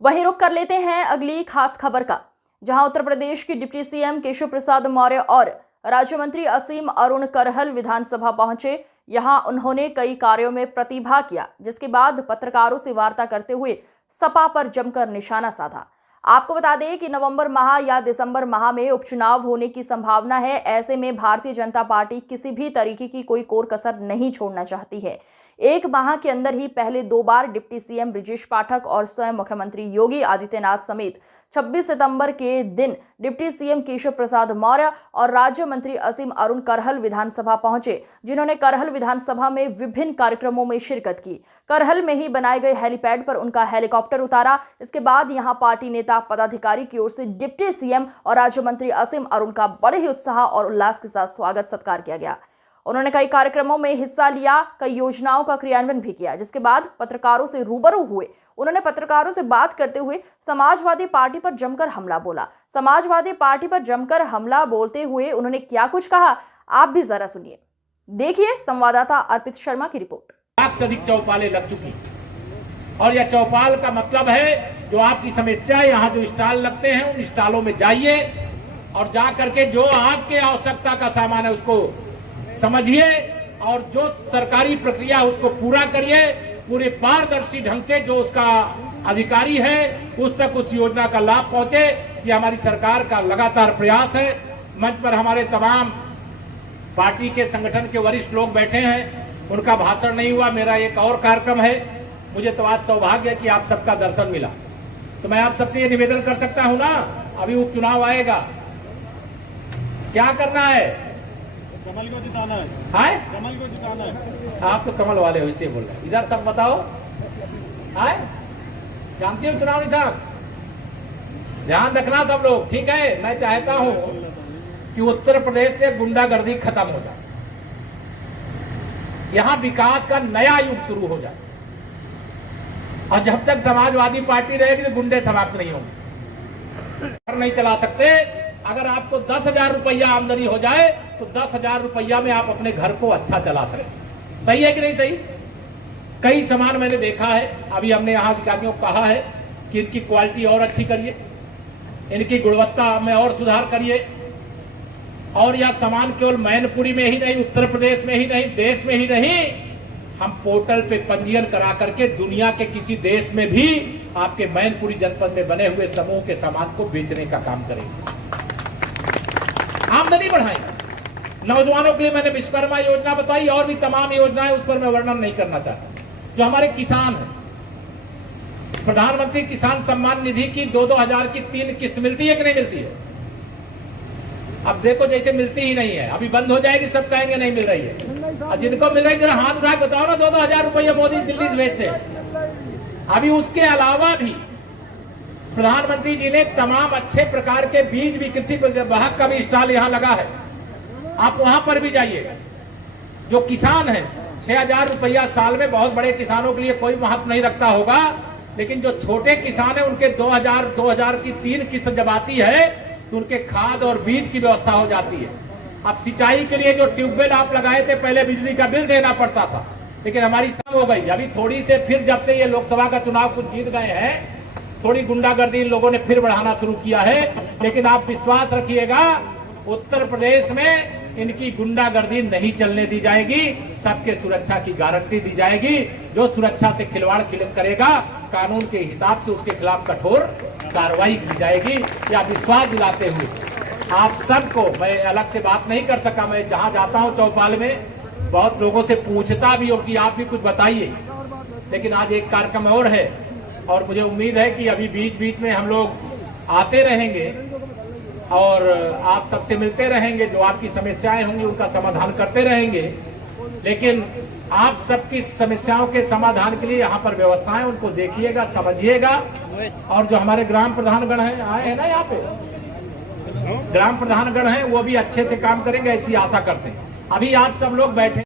वहीं रुख कर लेते हैं अगली खास खबर का, जहां उत्तर प्रदेश की डिप्टी सीएम केशव प्रसाद मौर्य और राज्य मंत्री असीम अरुण करहल विधानसभा पहुंचे। यहां उन्होंने कई कार्यों में प्रतिभाग किया, जिसके बाद पत्रकारों से वार्ता करते हुए सपा पर जमकर निशाना साधा। आपको बता दें कि नवंबर माह या दिसंबर माह में उपचुनाव होने की संभावना है। ऐसे में भारतीय जनता पार्टी किसी भी तरीके की कोई कोर कसर नहीं छोड़ना चाहती है। एक माह के अंदर ही पहले 2 बार डिप्टी सीएम ब्रजेश पाठक और स्वयं मुख्यमंत्री योगी आदित्यनाथ समेत 26 सितंबर के दिन डिप्टी सीएम केशव प्रसाद मौर्य और राज्य मंत्री असीम अरुण करहल विधानसभा पहुंचे, जिन्होंने करहल विधानसभा में विभिन्न कार्यक्रमों में शिरकत की। करहल में ही बनाए गए हेलीपैड पर उनका हेलीकॉप्टर उतारा। इसके बाद यहां पार्टी नेता पदाधिकारी की ओर से डिप्टी सीएम और राज्य मंत्री असीम अरुण का बड़े ही उत्साह और उल्लास के साथ स्वागत सत्कार किया गया। उन्होंने कई कार्यक्रमों में हिस्सा लिया, कई योजनाओं का क्रियान्वयन भी किया। जिसके बाद पत्रकारों से रूबरू हुए। उन्होंने पत्रकारों से बात करते हुए समाजवादी पार्टी पर जमकर हमला बोला। समाजवादी पार्टी पर जमकर हमला बोलते हुए उन्होंने क्या कुछ कहा, आप भी जरा सुनिए। देखिए संवाददाता अर्पित शर्मा की रिपोर्ट। लाख से अधिक चौपालें लग चुकी और यह चौपाल का मतलब है जो आपकी समस्या है, यहाँ जो स्टॉल लगते हैं उन स्टॉलों में जाइए और जा करके जो आपके आवश्यकता का सामान है उसको समझिए और जो सरकारी प्रक्रिया है उसको पूरा करिए। पूरे पारदर्शी ढंग से जो उसका अधिकारी है उस तक उस योजना का लाभ पहुंचे, ये हमारी सरकार का लगातार प्रयास है। मंच पर हमारे तमाम पार्टी के संगठन के वरिष्ठ लोग बैठे हैं, उनका भाषण नहीं हुआ। मेरा एक और कार्यक्रम है, मुझे तो आज सौभाग्य है कि आप सबका दर्शन मिला। तो मैं आप सबसे ये निवेदन कर सकता हूं ना, अभी उपचुनाव आएगा, क्या करना है? कमल को जिताना है। हाय, कमल को जिताना है। आप तो कमल वाले हो इसलिए बोल रहे हैं। इधर सब बताओ, हाय, जानते हो चुनाव निशान? ध्यान रखना सब लोग, ठीक है। मैं चाहता हूं कि उत्तर प्रदेश से गुंडागर्दी खत्म हो जाए, यहां विकास का नया युग शुरू हो जाए और जब तक समाजवादी पार्टी रहेगी तो गुंडे समाप्त नहीं होंगे। घर नहीं चला सकते। अगर आपको 10,000 रुपया आमदनी हो जाए तो 10,000 रुपया में आप अपने घर को अच्छा चला सकते। सही है कि नहीं सही? कई सामान मैंने देखा है, अभी हमने यहाँ अधिकारियों को कहा है कि इनकी क्वालिटी और अच्छी करिए, इनकी गुणवत्ता में और सुधार करिए। और यह सामान केवल मैनपुरी में ही नहीं, उत्तर प्रदेश में ही नहीं, देश में ही नहीं, हम पोर्टल पे पंजीयन करा करके दुनिया के किसी देश में भी आपके मैनपुरी जनपद में बने हुए समूह के सामान को बेचने का काम करेंगे, आमदनी बढ़ाएंगे। नौजवानों के लिए मैंने विश्वकर्मा योजना बताई और भी तमाम योजनाएं, उस पर मैं वर्णन नहीं करना चाहता। जो हमारे किसान हैं, प्रधानमंत्री किसान सम्मान निधि की 2-2 हजार की 3 किस्त मिलती है कि नहीं मिलती है? अब देखो जैसे मिलती ही नहीं है, अभी बंद हो जाएगी, सब कहेंगे नहीं मिल रही है। और जिनको मिल रही है जरा हाथ उठा के बताओ ना, 2-2 हजार रुपये मोदी दिल्ली से भेजते हैं। अभी उसके अलावा भी प्रधानमंत्री जी ने तमाम अच्छे प्रकार के बीज भी, कृषि विभाग का भी स्टॉल यहाँ लगा है, आप वहां पर भी जाइएगा। जो किसान है 6,000 रुपया साल में बहुत बड़े किसानों के लिए कोई महत्व नहीं रखता होगा, लेकिन जो छोटे किसान है उनके 2,000 की 3 किस्त जब आती है तो उनके खाद और बीज की व्यवस्था हो जाती है। अब सिंचाई के लिए जो ट्यूबवेल आप लगाए थे, पहले बिजली का बिल देना पड़ता था, लेकिन हमारी सब हो गई। अभी थोड़ी से फिर जब से ये लोकसभा का चुनाव कुछ जीत गए हैं, थोड़ी गुंडागर्दी इन लोगों ने फिर बढ़ाना शुरू किया है। लेकिन आप विश्वास रखिएगा, उत्तर प्रदेश में इनकी गुंडागर्दी नहीं चलने दी जाएगी। सबके सुरक्षा की गारंटी दी जाएगी। जो सुरक्षा से खिलवाड़ करेगा, कानून के हिसाब से उसके खिलाफ कठोर कार्रवाई की जाएगी। या विश्वास दिलाते हुए आप सबको, मैं अलग से बात नहीं कर सका, मैं जहां जाता हूं चौपाल में बहुत लोगों से पूछता भी हो कि आप भी कुछ बताइए, लेकिन आज एक कार्यक्रम और है और मुझे उम्मीद है कि अभी बीच बीच में हम लोग आते रहेंगे और आप सबसे मिलते रहेंगे। जो आपकी समस्याएं होंगी उनका समाधान करते रहेंगे, लेकिन आप सबकी समस्याओं के समाधान के लिए यहाँ पर व्यवस्थाएं, उनको देखिएगा, समझिएगा। और जो हमारे ग्राम प्रधानगण हैं, आए हैं ना यहाँ पे, ग्राम प्रधानगण हैं, वो भी अच्छे से काम करेंगे, ऐसी आशा करते हैं। अभी आप सब लोग बैठे